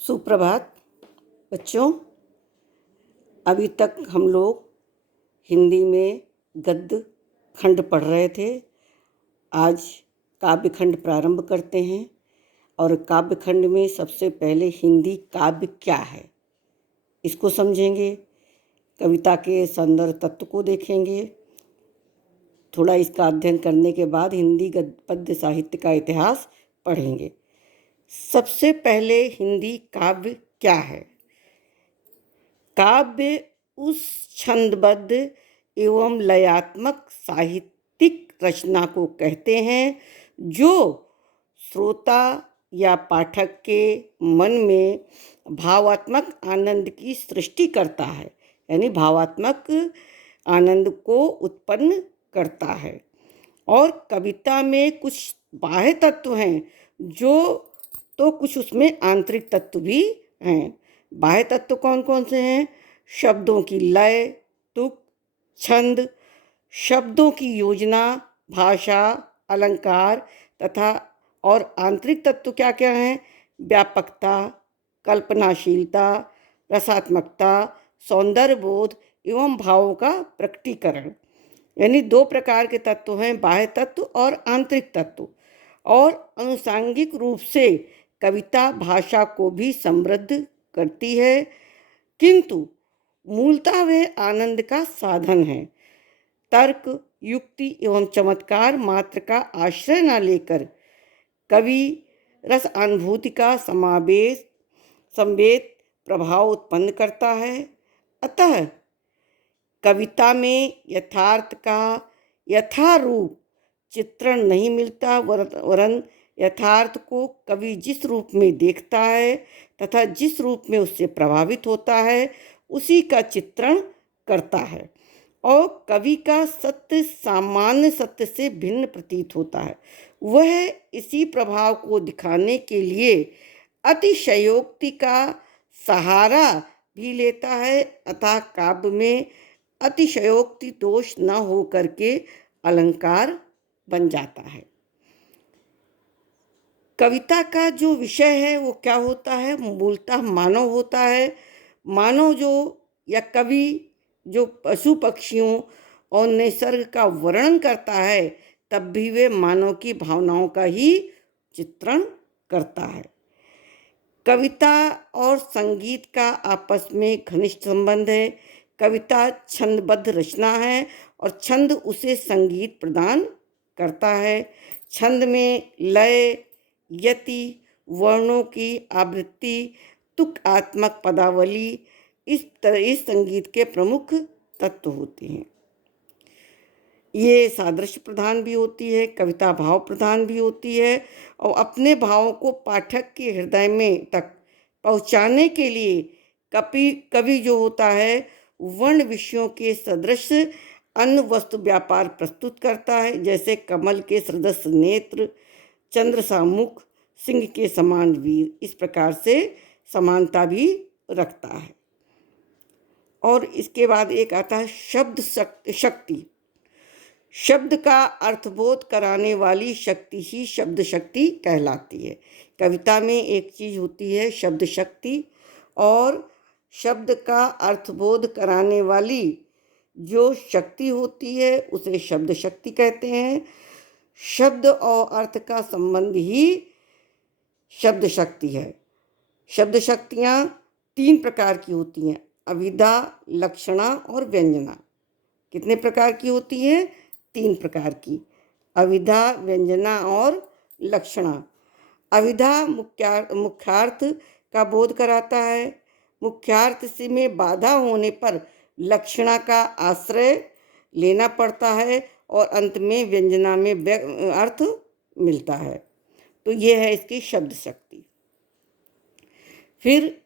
सुप्रभात बच्चों। अभी तक हम लोग हिंदी में गद्य खंड पढ़ रहे थे। आज काव्य खंड प्रारंभ करते हैं और काव्य खंड में सबसे पहले हिंदी काव्य क्या है इसको समझेंगे, कविता के सौंदर्य तत्व को देखेंगे। थोड़ा इसका अध्ययन करने के बाद हिंदी पद्य साहित्य का इतिहास पढ़ेंगे। सबसे पहले हिंदी काव्य क्या है? काव्य उस छंदबद्ध एवं लयात्मक साहित्यिक रचना को कहते हैं जो श्रोता या पाठक के मन में भावात्मक आनंद की सृष्टि करता है, यानी भावात्मक आनंद को उत्पन्न करता है। और कविता में कुछ बाह्य तत्व हैं जो तो कुछ उसमें आंतरिक तत्व भी हैं। बाह्य तत्व कौन कौन से हैं? शब्दों की लय, तुक, छंद, शब्दों की योजना, भाषा, अलंकार तथा और आंतरिक तत्व क्या क्या हैं? व्यापकता, कल्पनाशीलता, रसात्मकता, सौंदर्य बोध एवं भावों का प्रकटीकरण। यानी दो प्रकार के तत्व हैं, बाह्य तत्व और आंतरिक तत्व। और अनुसांगिक रूप से कविता भाषा को भी समृद्ध करती है, किंतु मूलतः वह आनंद का साधन है। तर्क, युक्ति एवं चमत्कार मात्र का आश्रय न लेकर कवि रस अनुभूति का संवेद प्रभाव उत्पन्न करता है। अतः कविता में यथार्थ का यथारूप चित्रण नहीं मिलता, वरन यथार्थ को कवि जिस रूप में देखता है तथा जिस रूप में उससे प्रभावित होता है उसी का चित्रण करता है। और कवि का सत्य सामान्य सत्य से भिन्न प्रतीत होता है। वह इसी प्रभाव को दिखाने के लिए अतिशयोक्ति का सहारा भी लेता है, अतः काव्य में अतिशयोक्ति दोष न हो करके अलंकार बन जाता है। कविता का जो विषय है वो क्या होता है? मूलतः मानव होता है। मानव जो या कवि जो पशु पक्षियों और निसर्ग का वर्णन करता है तब भी वे मानव की भावनाओं का ही चित्रण करता है। कविता और संगीत का आपस में घनिष्ठ संबंध है। कविता छंदबद्ध रचना है और छंद उसे संगीत प्रदान करता है। छंद में लय, यति, वर्णों की आवृत्ति, तुकात्मक पदावली इस संगीत के प्रमुख तत्व होते हैं। ये सादृश्य प्रधान भी होती है, कविता भाव प्रधान भी होती है और अपने भावों को पाठक के हृदय में तक पहुंचाने के लिए कवि जो होता है वर्ण विषयों के सदृश अन्य वस्तु व्यापार प्रस्तुत करता है। जैसे कमल के सदृश नेत्र, चंद्र सा मुख, सिंह के समान वीर, इस प्रकार से समानता भी रखता है। और इसके बाद एक आता है शब्द शक्ति। शब्द का अर्थबोध कराने वाली शक्ति ही शब्द शक्ति कहलाती है। कविता में एक चीज होती है शब्द शक्ति, और शब्द का अर्थबोध कराने वाली जो शक्ति होती है उसे शब्द शक्ति कहते हैं। शब्द और अर्थ का संबंध ही शब्द शक्ति है। शब्द शक्तियाँ 3 प्रकार की होती हैं, अभिधा, लक्षणा और व्यंजना। कितने प्रकार की होती हैं? 3 प्रकार की, अभिधा, व्यंजना और लक्षणा। अभिधा मुख्यार्थ का बोध कराता है। मुख्यार्थ से में बाधा होने पर लक्षणा का आश्रय लेना पड़ता है और अंत में व्यंजना में अर्थ मिलता है। तो ये है इसकी शब्द शक्ति। फिर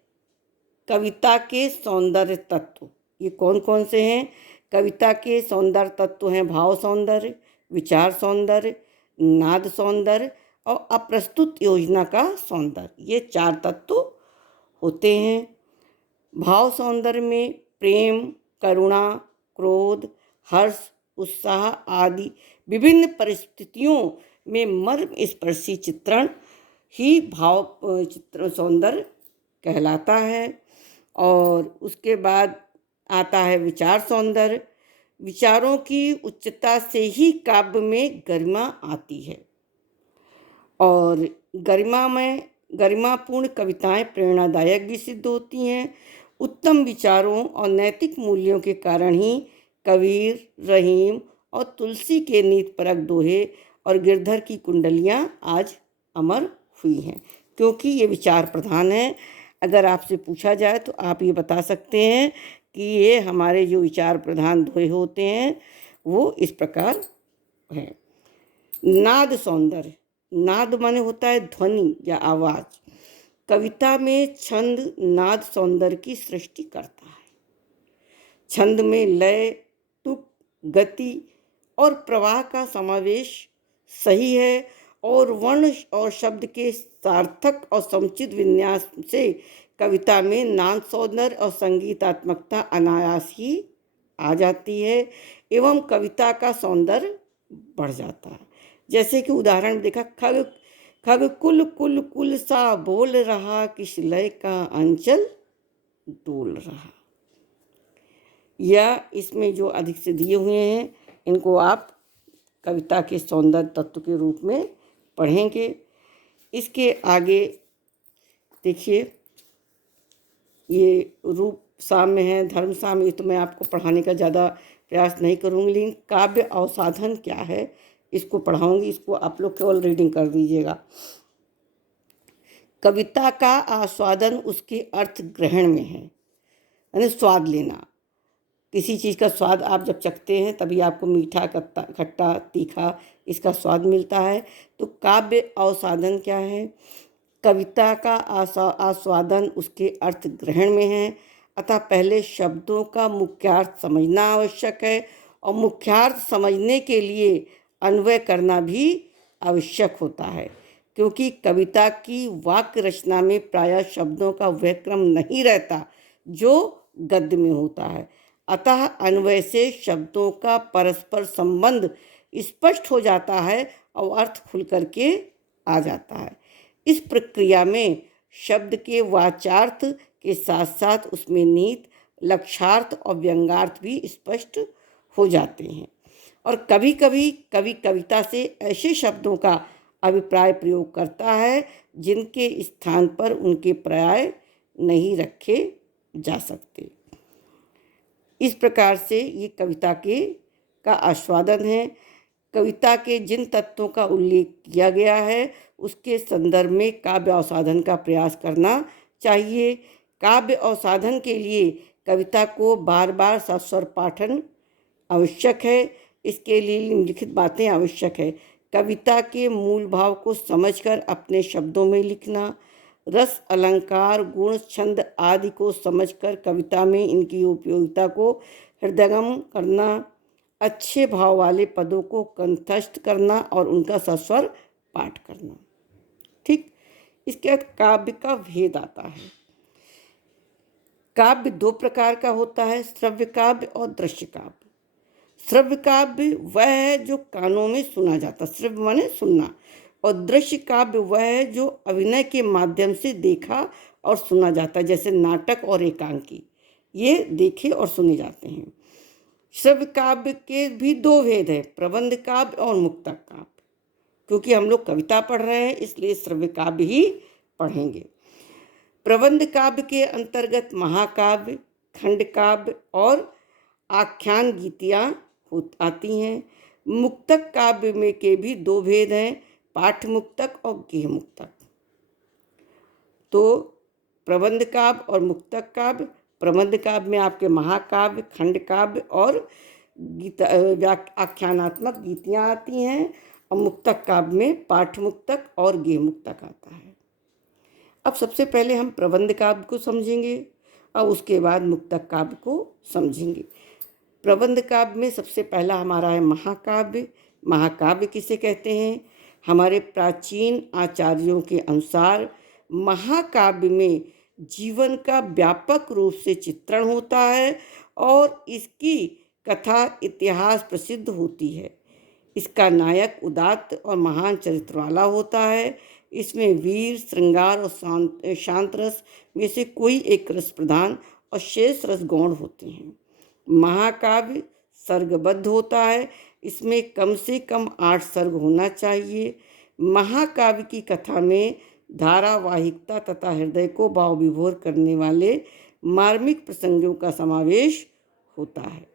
कविता के सौंदर्य तत्व, ये कौन कौन से हैं? कविता के सौंदर्य तत्व हैं भाव सौंदर्य, विचार सौंदर्य, नाद सौंदर्य और अप्रस्तुत योजना का सौंदर्य। ये 4 तत्व होते हैं। भाव सौंदर्य में प्रेम, करुणा, क्रोध, हर्ष, उत्साह आदि विभिन्न परिस्थितियों में मर्म स्पर्शी चित्रण ही भाव चित्र सौंदर्य कहलाता है। और उसके बाद आता है विचार सौंदर्य। विचारों की उच्चता से ही काव्य में गरिमा आती है और गरिमापूर्ण कविताएं प्रेरणादायक भी सिद्ध होती हैं। उत्तम विचारों और नैतिक मूल्यों के कारण ही कबीर, रहीम और तुलसी के नीतिपरक दोहे और गिरधर की कुंडलियां आज अमर हुई हैं, क्योंकि ये विचार प्रधान है। अगर आपसे पूछा जाए तो आप ये बता सकते हैं कि ये हमारे जो विचार प्रधान दोहे होते हैं वो इस प्रकार हैं। नाद सौंदर्य। नाद माने होता है ध्वनि या आवाज। कविता में छंद नाद सौंदर्य की सृष्टि करता है। छंद में लय, तुक, गति और प्रवाह का समावेश सही है और वर्ण और शब्द के सार्थक और समुचित विन्यास से कविता में नाद सौंदर्य और संगीतात्मकता अनायास ही आ जाती है एवं कविता का सौंदर्य बढ़ जाता है। जैसे कि उदाहरण में देखा, खग खग कुल कुल कुल सा बोल रहा, किस लय का अंचल डोल रहा। या इसमें जो अधिक से दिए हुए हैं इनको आप कविता के सौंदर्य तत्व के रूप में पढ़ेंगे। इसके आगे देखिए, ये रूप साम्य है, धर्म साम्य, ये तो मैं आपको पढ़ाने का ज़्यादा प्रयास नहीं करूँगी, लेकिन काव्य अवसाधन क्या है इसको पढ़ाऊँगी। इसको आप लोग केवल रीडिंग कर दीजिएगा। कविता का आस्वादन उसके अर्थ ग्रहण में है, यानी स्वाद लेना। किसी चीज़ का स्वाद आप जब चखते हैं तभी आपको मीठा, खट्टा, तीखा इसका स्वाद मिलता है। तो काव्य अवसाधन क्या है? कविता का आस्वादन उसके अर्थ ग्रहण में है। अतः पहले शब्दों का मुख्यार्थ समझना आवश्यक है और मुख्यार्थ समझने के लिए अन्वय करना भी आवश्यक होता है, क्योंकि कविता की वाक्य रचना में प्रायः शब्दों का वह क्रम नहीं रहता जो गद्य में होता है। अतः अन्वय से शब्दों का परस्पर संबंध स्पष्ट हो जाता है और अर्थ खुल करके आ जाता है। इस प्रक्रिया में शब्द के वाचार्थ के साथ साथ उसमें निहित लक्ष्यार्थ और व्यंग्यार्थ भी स्पष्ट हो जाते हैं। और कभी कभी कवि कविता से ऐसे शब्दों का अभिप्राय प्रयोग करता है जिनके स्थान पर उनके पर्याय नहीं रखे जा सकते। इस प्रकार से ये कविता का आस्वादन है। कविता के जिन तत्वों का उल्लेख किया गया है उसके संदर्भ में काव्य अवसाधन का प्रयास करना चाहिए। काव्य अवसाधन के लिए कविता को बार बार सस्वर पाठन आवश्यक है। इसके लिए निम्नलिखित बातें आवश्यक है। कविता के मूल भाव को समझकर अपने शब्दों में लिखना, रस, अलंकार, गुण, छंद आदि को समझकर कविता में इनकी उपयोगिता को हृदयंगम करना, अच्छे भाव वाले पदों को कंठस्थ करना और उनका सस्वर पाठ करना। ठीक, इसके बाद काव्य का भेद आता है। काव्य दो प्रकार का होता है, श्रव्य काव्य और दृश्य काव्य। श्रव्य काव्य वह है जो कानों में सुना जाता, श्रव्य माने सुनना, और दृश्य काव्य वह है जो अभिनय के माध्यम से देखा और सुना जाता है, जैसे नाटक और एकांकी, ये देखे और सुने जाते हैं। श्रव्य काव्य के भी दो भेद हैं, प्रबंध काव्य और मुक्तक काव्य। क्योंकि हम लोग कविता पढ़ रहे हैं इसलिए श्रव्य काव्य ही पढ़ेंगे। प्रबंध काव्य के अंतर्गत महाकाव्य, खंड काव्य और आख्यान गीतियाँ आती हैं। मुक्तक काव्य में के भी दो भेद हैं, पाठ मुक्तक और गेह मुक्तक। तो प्रबंध काव्य और मुक्तक काव्य, प्रबंध काव्य में आपके महाकाव्य, खंड काव्य और गीता आख्यानात्मक गीतियाँ आती हैं, और मुक्तक काव्य में पाठ मुक्तक और गेह मुक्तक आता है। अब सबसे पहले हम प्रबंध काव्य को समझेंगे और उसके बाद मुक्तक काव्य को समझेंगे। प्रबंध काव्य में सबसे पहला हमारा है महाकाव्य। महाकाव्य किसे कहते हैं? हमारे प्राचीन आचार्यों के अनुसार महाकाव्य में जीवन का व्यापक रूप से चित्रण होता है और इसकी कथा इतिहास प्रसिद्ध होती है। इसका नायक उदात्त और महान चरित्र वाला होता है। इसमें वीर, श्रृंगार और शांत रस में से कोई एक रस प्रधान और शेष रस गौण होते हैं। महाकाव्य सर्गबद्ध होता है, इसमें कम से कम 8 सर्ग होना चाहिए। महाकाव्य की कथा में धारावाहिकता तथा हृदय को भाव विभोर करने वाले मार्मिक प्रसंगों का समावेश होता है।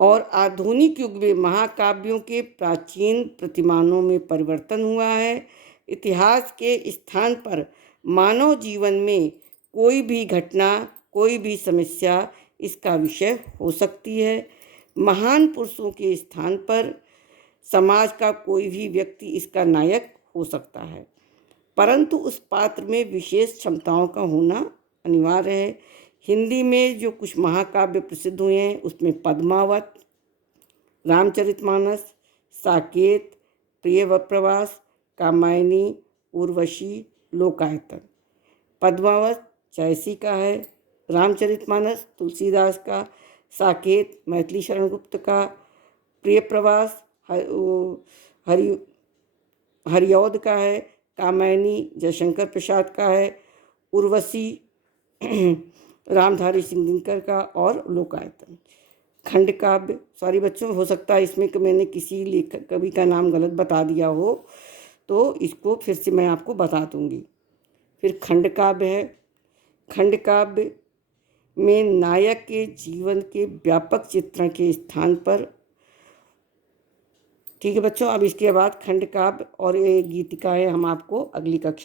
और आधुनिक युग में महाकाव्यों के प्राचीन प्रतिमानों में परिवर्तन हुआ है। इतिहास के स्थान पर मानव जीवन में कोई भी घटना, कोई भी समस्या इसका विषय हो सकती है। महान पुरुषों के स्थान पर समाज का कोई भी व्यक्ति इसका नायक हो सकता है, परंतु उस पात्र में विशेष क्षमताओं का होना अनिवार्य है। हिंदी में जो कुछ महाकाव्य प्रसिद्ध हुए हैं उसमें पद्मावत, रामचरितमानस, साकेत, प्रियप्रवास, कामायनी, उर्वशी, लोकायतन। पद्मावत जयसी का है, रामचरितमानस तुलसीदास का, साकेत मैथिली शरण गुप्त का, प्रियप्रवास हरिऔध का है, कामायनी जयशंकर प्रसाद का है, उर्वशी रामधारी सिंह दिनकर का और लोकायतन। खंड काव्य, सॉरी बच्चों, हो सकता है इसमें कि मैंने किसी लेखक कवि का नाम गलत बता दिया हो, तो इसको फिर से मैं आपको बता दूंगी। फिर खंड काव्य है। खंड काव्य में नायक के जीवन के व्यापक चित्रण के स्थान पर, ठीक है बच्चों, अब इसके बाद खंड काव्य और ये गीतिकाएँ हम आपको अगली कक्षा